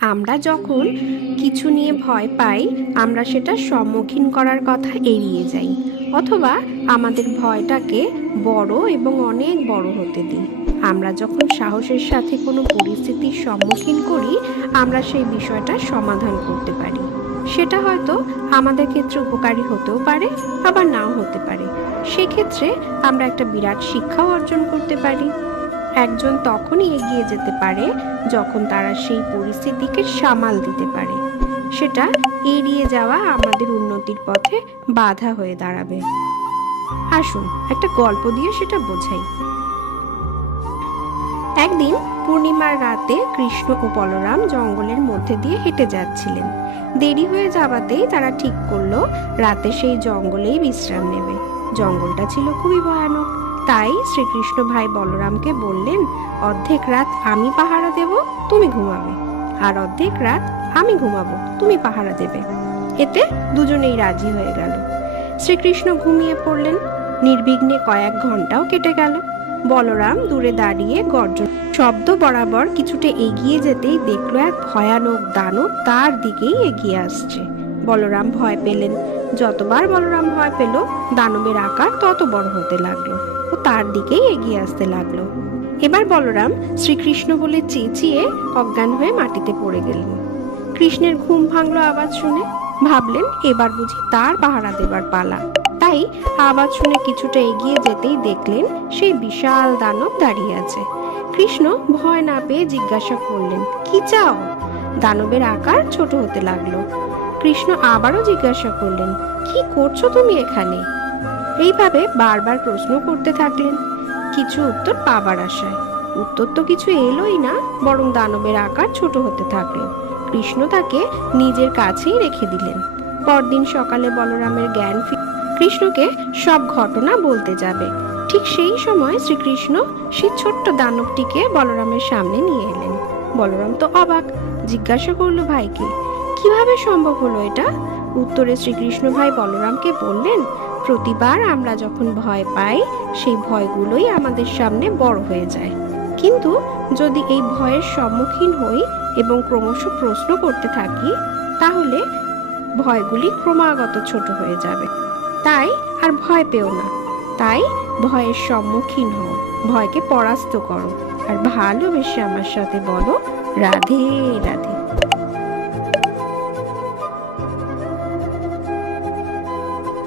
আমরা যখন কিছু নিয়ে ভয় পাই, আমরা সেটা সম্মুখীন করার কথা এড়িয়ে যাই, অথবা আমাদের ভয়টাকে বড় এবং অনেক বড় হতে দিই। আমরা যখন সাহসের সাথে কোনো পরিস্থিতির সম্মুখীন করি, আমরা সেই বিষয়টা সমাধান করতে পারি। সেটা হয়তো আমাদের ক্ষেত্রে উপকারী হতেও পারে, আবার নাও হতে পারে। সেক্ষেত্রে আমরা একটা বিরাট শিক্ষাও অর্জন করতে পারি। একজন তখনই এগিয়ে যেতে পারে যখন তারা সেই পরিস্থিতিকে সামাল দিতে পারে। সেটা এড়িয়ে যাওয়া আমাদের উন্নতির পথে বাধা হয়ে দাঁড়াবে। আসুন, একটা গল্প দিয়ে সেটা বোঝাই। একদিন পূর্ণিমার রাতে কৃষ্ণ ও বলরাম জঙ্গলের মধ্যে দিয়ে হেঁটে যাচ্ছিলেন। দেরি হয়ে যাওয়াতেই তারা ঠিক করল, রাতে সেই জঙ্গলেই বিশ্রাম নেবে। জঙ্গলটা ছিল খুবই ভয়ানক। তাই শ্রীকৃষ্ণ ভাই বলরামকে বললেন, অর্ধেক রাত আমি পাহারা দেব, তুমি ঘুমাবে। আর অর্ধেক রাত আমি ঘুমাবো, তুমি পাহারা দেবে। এতে দুজনেই রাজি হয়ে গেল। শ্রীকৃষ্ণ ঘুমিয়ে পড়লেন। নির্বিঘ্নে কয়েক ঘন্টাও কেটে গেল। বলরাম দূরে দাঁড়িয়ে গর্জন শব্দ বরাবর কিছুটা এগিয়ে যেতেই দেখল এক ভয়ানক দানব তার দিকেই এগিয়ে আসছে। বলরাম ভয় পেলেন। যতবার বলরাম ভয় পেল, দানবের আকার তত বড় হতে লাগল ও তার দিকেই এগিয়ে আসতে লাগল। এবার বলরাম শ্রীকৃষ্ণ বলে চেঁচিয়ে অজ্ঞান হয়ে মাটিতে পড়ে গেলেন। কৃষ্ণের ঘুম ভাঙলো আওয়াজ শুনে। ভাবলেন, এবার বুঝি তার পাহারা দেবার পালা। তাই আওয়াজ শুনে কিছুটা এগিয়ে যেতেই দেখলেন, সেই বিশাল দানব দাঁড়িয়ে আছে। কৃষ্ণ ভয় না পেয়ে জিজ্ঞাসা করলেন, কি চাও? দানবের আকার ছোট হতে লাগল। কৃষ্ণ আবারও জিজ্ঞাসা করলেন, কি করছ তুমি এখানে? এইভাবে বারবার প্রশ্ন করতে থাকলেন। কিছু উত্তর পাবার আশায়। উত্তর তো কিছু এলোই না, বরং দানবের আকার ছোট হতে থাকল। কৃষ্ণ তাকে নিজের কাছেই রেখে দিলেন। পরদিন সকালে বলরামের জ্ঞান কৃষ্ণকে সব ঘটনা বলতে যাবে। ঠিক সেই সময় শ্রীকৃষ্ণ সেই ছোট্ট দানবটিকে বলরামের সামনে নিয়ে এলেন। বলরাম তো অবাক, জিজ্ঞাসা করল ভাইকে কীভাবে সম্ভব হলো এটা? উত্তরে শ্রীকৃষ্ণ ভাই বলরামকে বললেন, প্রতিবার আমরা যখন ভয় পাই, সেই ভয়গুলোই আমাদের সামনে বড় হয়ে যায়। কিন্তু যদি এই ভয়ের সম্মুখীন হই এবং ক্রমশ প্রশ্ন করতে থাকি, তাহলে ভয়গুলি ক্রমাগত ছোট হয়ে যাবে। তাই আর ভয় পেও না। তাই ভয়ের সম্মুখীন হও। ভয়কে পরাস্ত করো। আর ভালোবেসে আমার সাথে বলো, রাধে রাধে।